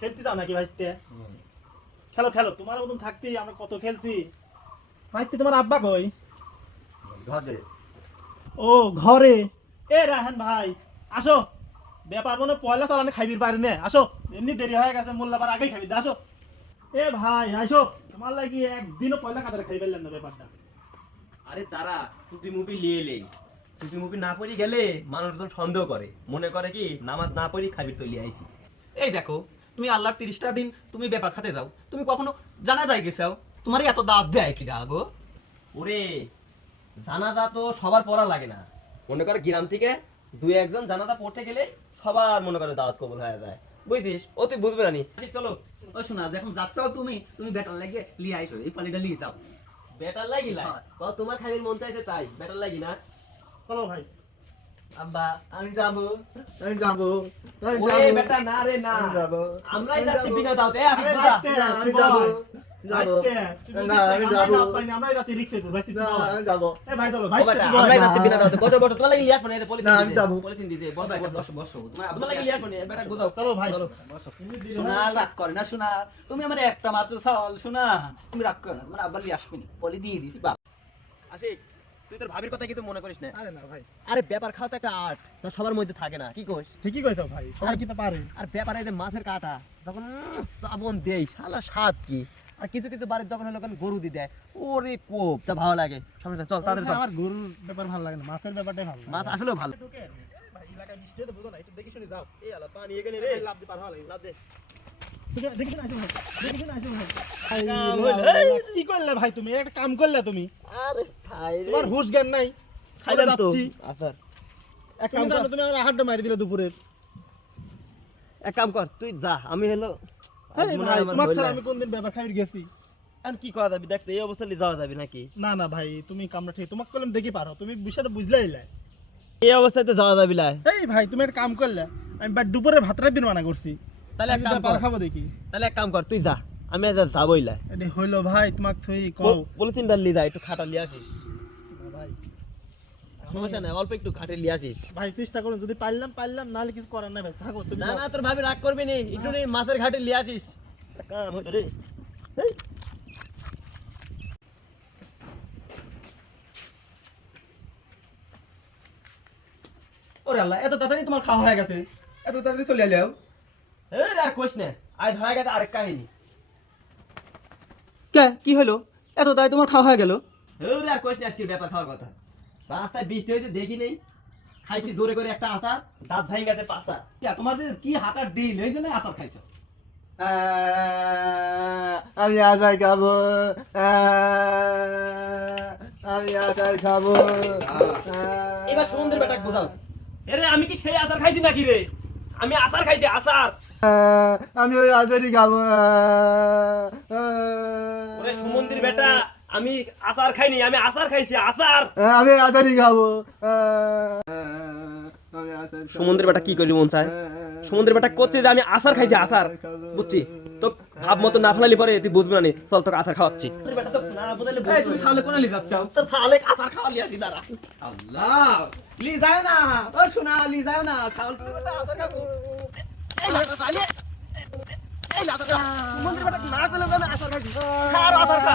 খেলতে যাও নাকি ভাইস্তে খেলো খেলো তোমার মতন থাকতেই আমরা কত খেলছি। ভাইস্তে তোমার আব্বা কই? ঘরে। ও ঘরে। এ রাহান ভাই আসো। ব্যাপার মনে পয়লা চালানে খাইবির পারি নে। আসো এমনি দেরি হয়ে গেছে মোল্লাবার আগেই খাবি আসো। এ ভাই আসো তোমার লাগি একদিনও পয়লা কাতারে খাই ফেললেন না ব্যাপারটা। আরে তারা টুপি মুপি লিয়ে এলেই না পরি গেলে মানুষ তো সন্দেহ করে। মনে করে কি নামাজ না পড়ি খাবি চলি আইছি। এই দেখো তুমি আল্লাহর তিরিশটা দিন তুমি ব্যাপার খাতে যাও। তুমি কখনো জানা যায় গেছাও তোমার এত দাঁত দেয় কি গো ওরে জানাজা তো সবার পড়া লাগে না। মনে করে গ্রাম থেকে দুই একজন জানাজা পড়তে গেলে সবার মনে করে দাওয়াত কবুল হয়ে যায়। বুঝছিস? ও তুই বুঝবে না নি। ঠিক, চলো। ও শোনা যখন যাচ্ছাও তুমি তুমি বেটার লাগিয়ে লিয়ে আইসো এই পালিটা লিয়ে যাও। বেটার লাগিলা হয়। বাবা, তোমার খাইবির মন চাইতে তাই বেটার লাগি না? চলো ভাই। আব্বা আমি যাব। আমি যাব আমি যাব। বেটা না রে না। আমি যাব। আমরাই আমি যাচ্ছি যাব। বিনা দাওতে। আমি যাব, তুমি আমার একটা মাত্র শোনা তুমি রাগ করে না তোমার আব্বা লিয়ে আসবেনি পলি দিয়ে দিছি বাপ আসি তুই তোর ভাবির কথা কিছু মনে করিস না? আরে না ভাই। আরে ব্যাপার খাওয়া তো একটা আর্ট। তা সবার মধ্যে থাকে না কি কইস? ঠিকই কইছো ভাই। সবাই কি তা পারে। আর ব্যাপার এই যে মাছের কাটা তখন সাবন দেই শালা স্বাদ কি? আর কিছু কিছু বাড়ির যখন হলো গরু দি দেয় ওরে কোপ তা ভালো লাগে সমস্যা চল তাদের আমার গরুর ব্যাপার ভালো লাগে না মাছের ব্যাপারটাই ভালো মাছ আসলেও ভালো এলাকায় বৃষ্টি হতে বুঝো না একটু দেখে শুনে যাও এই আলা পানি এখানে রে লাভ দি পার হওয়া লাগে লাভ দে দেখে দেখে শুনে আসো ভাই দেখে শুনে আসো ভাই কাম ভাই, হইল, এই। কি করলে ভাই তুমি একটা কাম করলে তুমি আরে ভাই তোমার হুশ জ্ঞান নাই খাইলাম যাচ্ছি। আসার এক কাম তুমি আমার আহারটা মারি দিলে দুপুরের এক কাম কর তুই যা আমি হলো এই ভাই তোমার ছাড়া আমি কোনদিন ব্যাপার খাইর গেছি? এখন কি করা যাবে? দেখ এই অবস্থা যাওয়া যাবে নাকি? না না ভাই তুমি কামটা ঠিক তোমাকে কলম দেখি পারো তুমি বিষয়টা বুঝলে এলে এই অবস্থাতে যাওয়া যাবে লাই। এই ভাই তুমি একটা কাম করলে আমি বাট দুপুরে ভাতটা দিন মানা করছি। তাহলে এক কাম কর। খাব দেখি। তাহলে এক কাম কর তুই যা আমি আজ যাবোই লাই। হইল ভাই তোমাকে তুই কও। বলে তিনটা লি যা একটু খাটা লিয়ে আসিস। সমস্যা নাই অল্প একটু খাটে লিয়ে আসিস। ভাই চেষ্টা করুন যদি পারলাম পারলাম নাহলে কিছু করার নাই ভাই থাকো তুমি না না তোর ভাবি রাগ করবি নি একটু নি মাছের ঘাটে লিয়ে আসিস। কাম হইল রে ওরে আল্লাহ এত তাড়াতাড়ি তোমার খাওয়া হয়ে গেছে। এত তাড়াতাড়ি চলে এলাও? এই রে আর কোশ না আজ হয়ে গেছে আরেক কাহিনী। কে কি হলো? এত তাড়াতাড়ি তোমার খাওয়া হয়ে গেল? এই রে আর কোশ না আজকের ব্যাপার খাওয়ার কথা। রাস্তায় বৃষ্টি হয়েছে দেখি নেই। খাইছি জোরে করে একটা আচার দাঁত ভাঙে গেছে কে, তোমার যে কি হাতার ডিল এই জন্য আসার খাইছো? আমি আচার খাব। আমি আচার খাব। এবার সমুদ্রের বেটা বোঝাও। এরে আমি কি সেই আচার খাইছি নাকি রে? আমি আচার খাইছি আচার। আমি ওই আচারই খাব। ওরে সমুদ্রের বেটা আমি আচার খাইনি আমি আচার খাইছি আচার। আমি আচারই খাব। সমুদ্রের বেটা কি করি মন চায় সমুদ্রের বেটা করছে যে আমি আচার খাইছি আচার। বুঝছি? তো ভাব মতো না ফেলালি পরে তুই বুঝবি না নি। চল তোকে আচার খাওয়াচ্ছি। বেটা তো না বুঝাইলে এই তুমি তাহলে কোন লিয়ে যাচ্ছ তোর তাহলে আচার খাওয়া লিয়ে আসি দাঁড়া আল্লাহ! লি যায় না ও শোনা লি যায় না ছাগল আচার খাব। এই লাগা এই লাগা সমুদ্রের বেটা না করলে আমি আসার খাইছি। খা আচার খা।